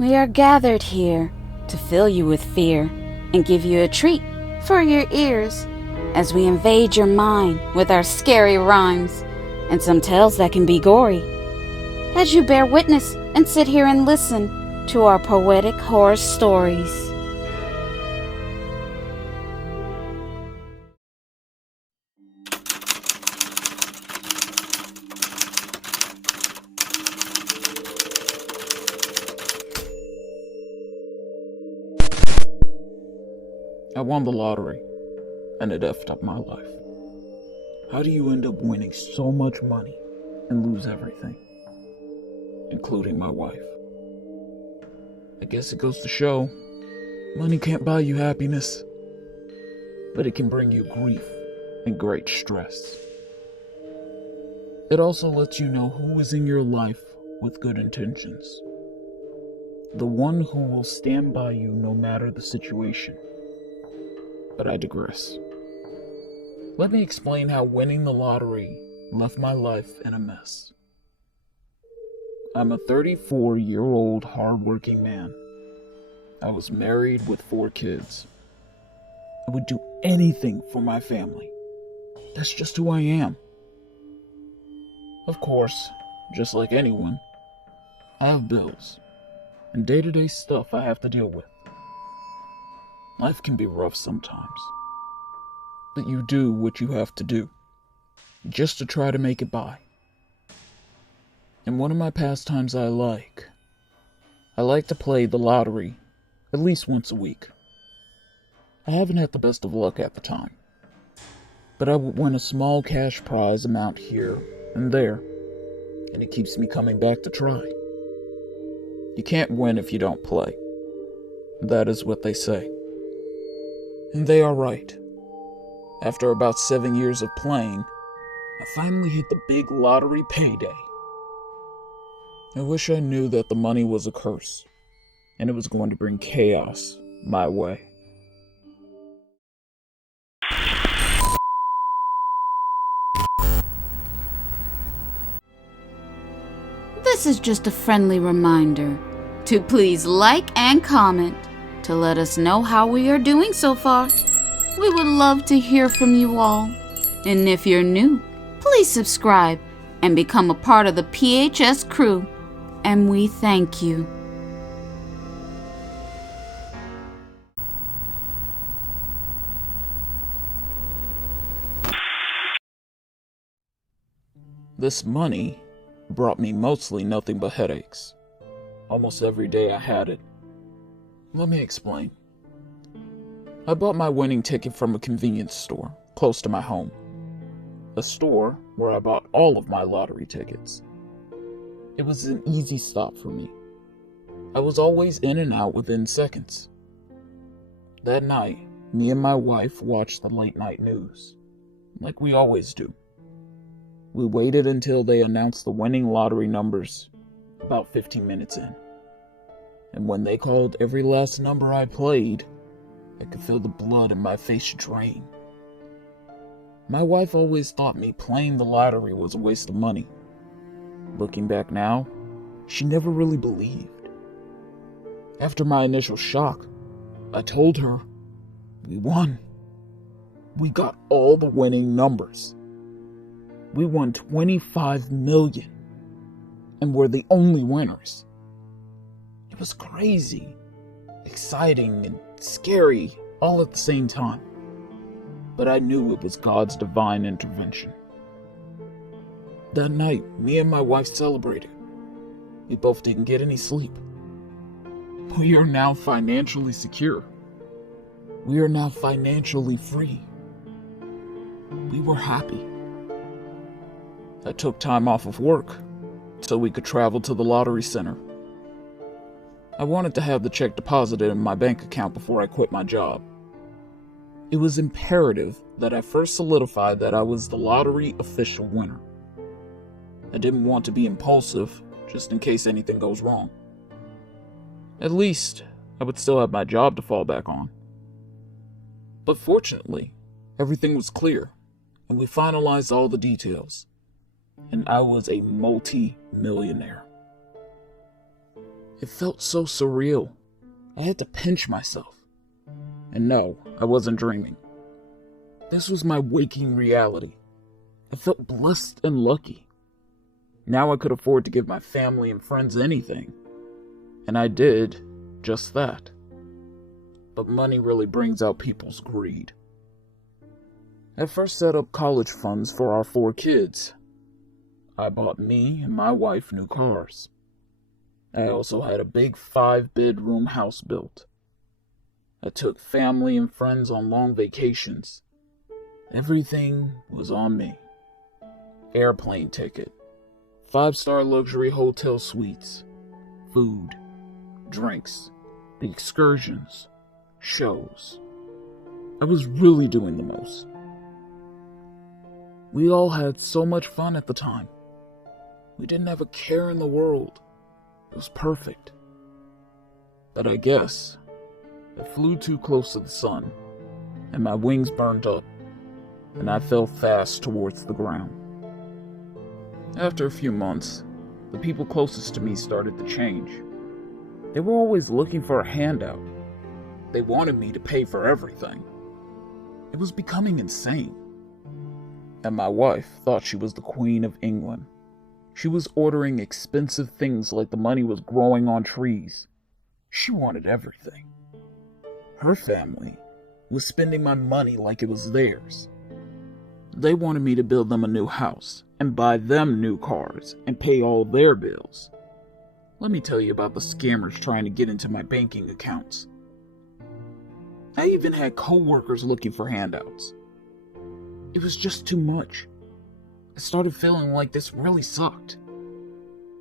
We are gathered here to fill you with fear and give you a treat for your ears as we invade your mind with our scary rhymes and some tales that can be gory. As you bear witness and sit here and listen to our poetic horror stories. I won the lottery, and it effed up my life. How do you end up winning so much money and lose everything, including my wife? I guess it goes to show, money can't buy you happiness, but it can bring you grief and great stress. It also lets you know who is in your life with good intentions. The one who will stand by you no matter the situation. But I digress. Let me explain how winning the lottery left my life in a mess. I'm a 34-year-old hard-working man. I was married with 4 kids. I would do anything for my family. That's just who I am. Of course, just like anyone, I have bills and day-to-day stuff I have to deal with. Life can be rough sometimes, but you do what you have to do, just to try to make it by. And one of my pastimes I like to play the lottery at least once a week. I haven't had the best of luck at the time, but I would win a small cash prize amount here and there, and it keeps me coming back to try. You can't win if you don't play. That is what they say. And they are right. After about 7 years of playing, I finally hit the big lottery payday. I wish I knew that the money was a curse, and it was going to bring chaos my way. This is just a friendly reminder to please like and comment to let us know how we are doing so far. We would love to hear from you all. And if you're new, please subscribe and become a part of the PHS crew. And we thank you. This money brought me mostly nothing but headaches. Almost every day I had it. Let me explain. I bought my winning ticket from a convenience store close to my home. A store where I bought all of my lottery tickets. It was an easy stop for me. I was always in and out within seconds. That night, me and my wife watched the late night news, like we always do. We waited until they announced the winning lottery numbers about 15 minutes in. And when they called every last number I played, I could feel the blood in my face drain. My wife always thought me playing the lottery was a waste of money. Looking back now, she never really believed. After my initial shock, I told her, we won. We got all the winning numbers. We won 25 million, and we're the only winners. It was crazy, exciting, and scary all at the same time. But I knew it was God's divine intervention. That night, me and my wife celebrated. We both didn't get any sleep. We are now financially secure. We are now financially free. We were happy. I took time off of work so we could travel to the lottery center. I wanted to have the check deposited in my bank account before I quit my job. It was imperative that I first solidify that I was the lottery official winner. I didn't want to be impulsive, just in case anything goes wrong. At least, I would still have my job to fall back on. But fortunately, everything was clear, and we finalized all the details, and I was a multi-millionaire. It felt so surreal. I had to pinch myself. And no, I wasn't dreaming. This was my waking reality. I felt blessed and lucky. Now I could afford to give my family and friends anything. And I did just that. But money really brings out people's greed. I first set up college funds for our 4 kids. I bought me and my wife new cars. I also had a big 5-bedroom house built. I took family and friends on long vacations. Everything was on me. Airplane ticket, 5-star luxury hotel suites, food, drinks, the excursions, shows. I was really doing the most. We all had so much fun at the time. We didn't have a care in the world. It was perfect. But I guess I flew too close to the sun, and my wings burned up, and I fell fast towards the ground. After a few months, the people closest to me started to change. They were always looking for a handout. They wanted me to pay for everything. It was becoming insane. And my wife thought she was the Queen of England. She was ordering expensive things like the money was growing on trees. She wanted everything. Her family was spending my money like it was theirs. They wanted me to build them a new house and buy them new cars and pay all their bills. Let me tell you about the scammers trying to get into my banking accounts. I even had co-workers looking for handouts. It was just too much. I started feeling like this really sucked.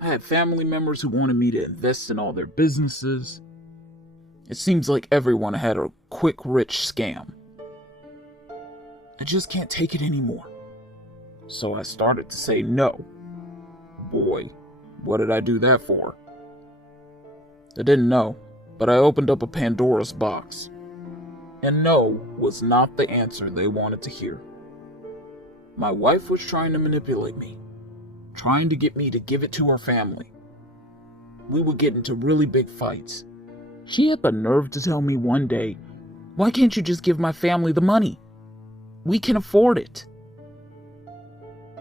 I had family members who wanted me to invest in all their businesses. It seems like everyone had a quick rich scam. I just can't take it anymore. So I started to say no. Boy, what did I do that for? I didn't know, but I opened up a Pandora's box. And no was not the answer they wanted to hear. My wife was trying to manipulate me, trying to get me to give it to her family. We would get into really big fights. She had the nerve to tell me one day, "Why can't you just give my family the money? We can afford it."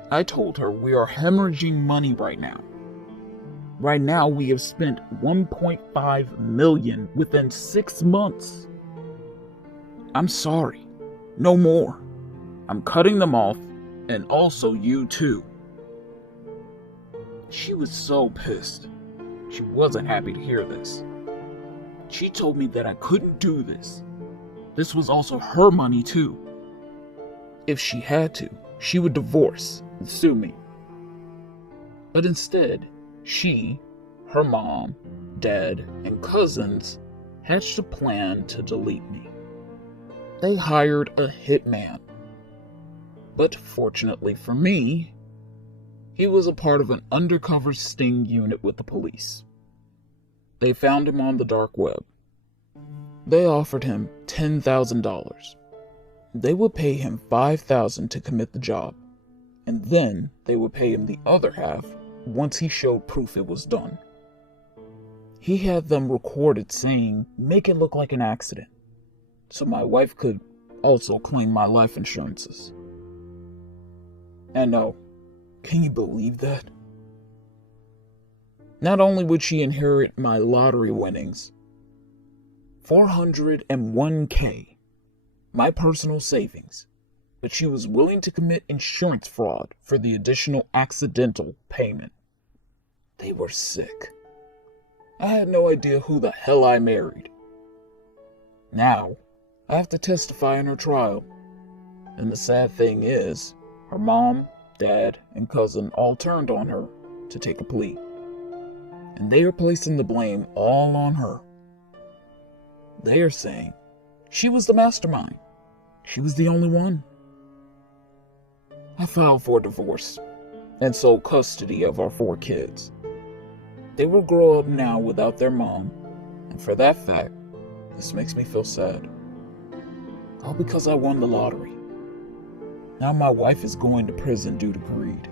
I told her we are hemorrhaging money right now. Right now we have spent $1.5 million within 6 months. I'm sorry. No more. I'm cutting them off, and also you too. She was so pissed. She wasn't happy to hear this. She told me that I couldn't do this. This was also her money too. If she had to, she would divorce and sue me. But instead, she, her mom, dad, and cousins hatched a plan to delete me. They hired a hitman. But fortunately for me, he was a part of an undercover sting unit with the police. They found him on the dark web. They offered him $10,000. They would pay him $5,000 to commit the job, and then they would pay him the other half once he showed proof it was done. He had them recorded saying, "Make it look like an accident," so my wife could also claim my life insurances. And no, can you believe that? Not only would she inherit my lottery winnings, $401K, my personal savings, but she was willing to commit insurance fraud for the additional accidental payment. They were sick. I had no idea who the hell I married. Now, I have to testify in her trial. And the sad thing is, her mom, dad, and cousin all turned on her to take a plea. And they are placing the blame all on her. They are saying she was the mastermind. She was the only one. I filed for divorce and sole custody of our 4 kids. They will grow up now without their mom, and for that fact, this makes me feel sad. All because I won the lottery. Now my wife is going to prison due to greed.